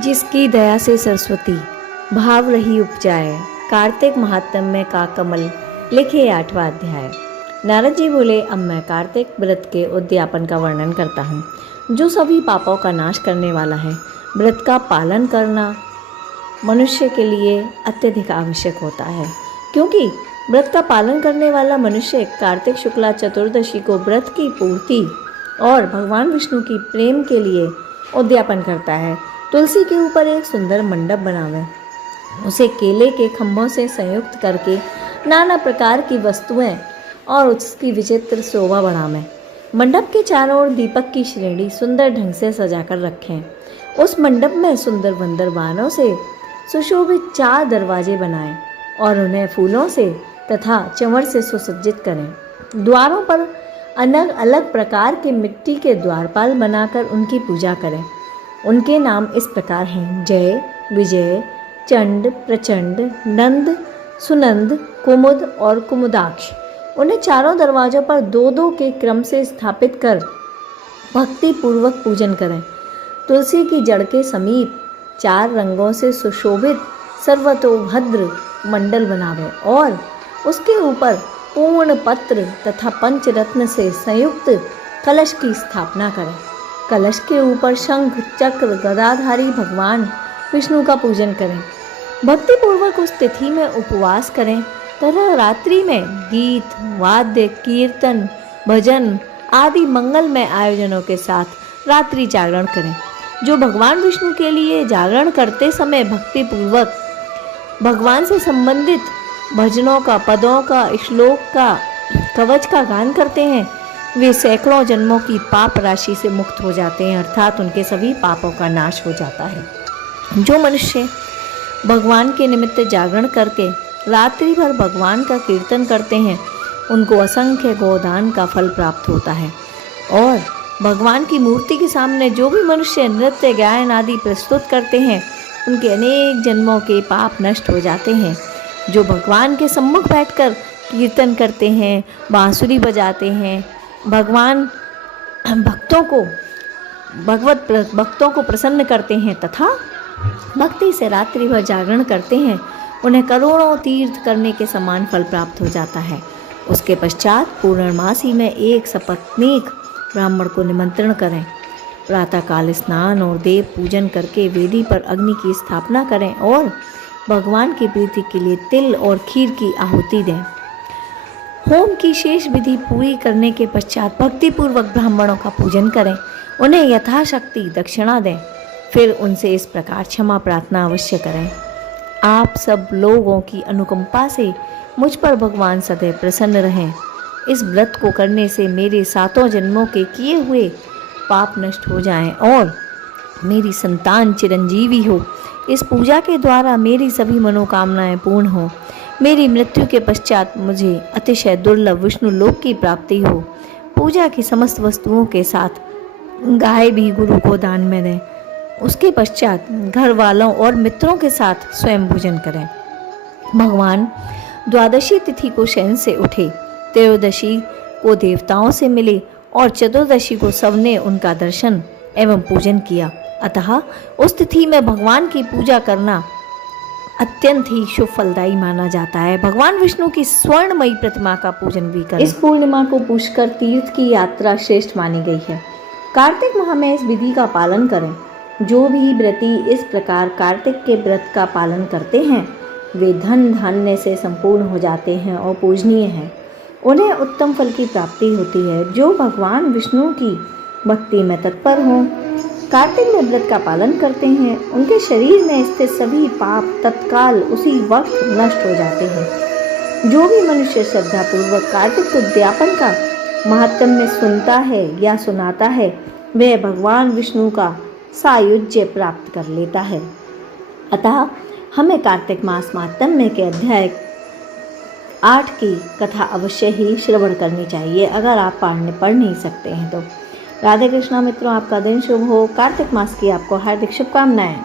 जिसकी दया से सरस्वती भाव रही उपजाए, कार्तिक महात्म्य का कमल लिखे 8वां अध्याय। नारद जी बोले, अब मैं कार्तिक व्रत के उद्यापन का वर्णन करता हूँ, जो सभी पापों का नाश करने वाला है। व्रत का पालन करना मनुष्य के लिए अत्यधिक आवश्यक होता है, क्योंकि व्रत का पालन करने वाला मनुष्य कार्तिक शुक्ला चतुर्दशी को व्रत की पूर्ति और भगवान विष्णु की प्रेम के लिए उद्यापन करता है। तुलसी के ऊपर एक सुंदर मंडप बनावे, उसे केले के खंभों से संयुक्त करके नाना प्रकार की वस्तुएं और उसकी विचित्र शोभा बढ़ावें। मंडप के चारों ओर दीपक की श्रेणी सुंदर ढंग से सजाकर रखें। उस मंडप में सुंदर बंदर बानों से सुशोभित 4 दरवाजे बनाएं और उन्हें फूलों से तथा चंवर से सुसज्जित करें। द्वारों पर अलग अलग प्रकार के मिट्टी के द्वारपाल बनाकर उनकी पूजा करें। उनके नाम इस प्रकार हैं: जय, विजय, चंड, प्रचंड, नंद, सुनंद, कुमुद और कुमुदाक्ष। उन्हें चारों दरवाजों पर 2-2 के क्रम से स्थापित कर भक्ति पूर्वक पूजन करें। तुलसी की जड़ के समीप 4 रंगों से सुशोभित सर्वतोभद्र मंडल बनावे और उसके ऊपर पूर्ण पत्र तथा पंचरत्न से संयुक्त कलश की स्थापना करें। कलश के ऊपर शंख, चक्र, गदाधारी भगवान विष्णु का पूजन करें। भक्ति पूर्वक उस तिथि में उपवास करें तथा रात्रि में गीत, वाद्य, कीर्तन, भजन आदि मंगलमय आयोजनों के साथ रात्रि जागरण करें। जो भगवान विष्णु के लिए जागरण करते समय भक्ति पूर्वक भगवान से संबंधित भजनों का, पदों का, श्लोक का, कवच का गान करते हैं, वे सैकड़ों जन्मों की पाप राशि से मुक्त हो जाते हैं, अर्थात उनके सभी पापों का नाश हो जाता है। जो मनुष्य भगवान के निमित्त जागरण करके रात्रि भर भगवान का कीर्तन करते हैं, उनको असंख्य गोदान का फल प्राप्त होता है। और भगवान की मूर्ति के सामने जो भी मनुष्य नृत्य, गायन आदि प्रस्तुत करते हैं, उनके अनेक जन्मों के पाप नष्ट हो जाते हैं। जो भगवान के सम्मुख बैठकर कीर्तन करते हैं, बांसुरी बजाते हैं, भगवान भक्तों को प्रसन्न करते हैं तथा भक्ति से रात्रि भर जागरण करते हैं, उन्हें करोड़ों तीर्थ करने के समान फल प्राप्त हो जाता है। उसके पश्चात पूर्णमासी में एक सपत्नीक ब्राह्मण को निमंत्रण करें। प्रातःकाल स्नान और देव पूजन करके वेदी पर अग्नि की स्थापना करें और भगवान की प्रीति के लिए तिल और खीर की आहुति दें। होम की शेष विधि पूरी करने के पश्चात भक्तिपूर्वक ब्राह्मणों का पूजन करें, उन्हें यथाशक्ति दक्षिणा दें। फिर उनसे इस प्रकार क्षमा प्रार्थना अवश्य करें: आप सब लोगों की अनुकंपा से मुझ पर भगवान सदैव प्रसन्न रहें। इस व्रत को करने से मेरे 7 जन्मों के किए हुए पाप नष्ट हो जाएं और मेरी संतान चिरंजीवी हो। इस पूजा के द्वारा मेरी सभी मनोकामनाएं पूर्ण हो। मेरी मृत्यु के पश्चात मुझे अतिशय दुर्लभ विष्णु लोक की प्राप्ति हो। पूजा की समस्त वस्तुओं के साथ गाय भी गुरु को दान में दें। उसके पश्चात घर वालों और मित्रों के साथ स्वयं भोजन करें। भगवान द्वादशी तिथि को शयन से उठे, त्रयोदशी को देवताओं से मिले और चतुर्दशी को सबने उनका दर्शन एवं पूजन किया। अतः उस तिथि में भगवान की पूजा करना अत्यंत ही शुभ फलदायी माना जाता है। भगवान विष्णु की स्वर्णमयी प्रतिमा का पूजन भी करें। इस पूर्णिमा को पुष्कर तीर्थ की यात्रा श्रेष्ठ मानी गई है। कार्तिक माह में इस विधि का पालन करें। जो भी व्रती इस प्रकार कार्तिक के व्रत का पालन करते हैं, वे धन धान्य से संपूर्ण हो जाते हैं और पूजनीय हैं। उन्हें उत्तम फल की प्राप्ति होती है। जो भगवान विष्णु की भक्ति में तत्पर हों, कार्तिक में व्रत का पालन करते हैं, उनके शरीर में स्थित सभी पाप तत्काल उसी वक्त नष्ट हो जाते हैं। जो भी मनुष्य श्रद्धापूर्वक कार्तिक उद्यापन का महात्म्य सुनता है या सुनाता है, वह भगवान विष्णु का सायुज्य प्राप्त कर लेता है। अतः हमें कार्तिक मास महात्म्य के अध्याय 8 की कथा अवश्य ही श्रवण करनी चाहिए, अगर आप पढ़ नहीं सकते हैं तो। राधे कृष्णा मित्रों, आपका दिन शुभ हो। कार्तिक मास की आपको हार्दिक शुभकामनाएं।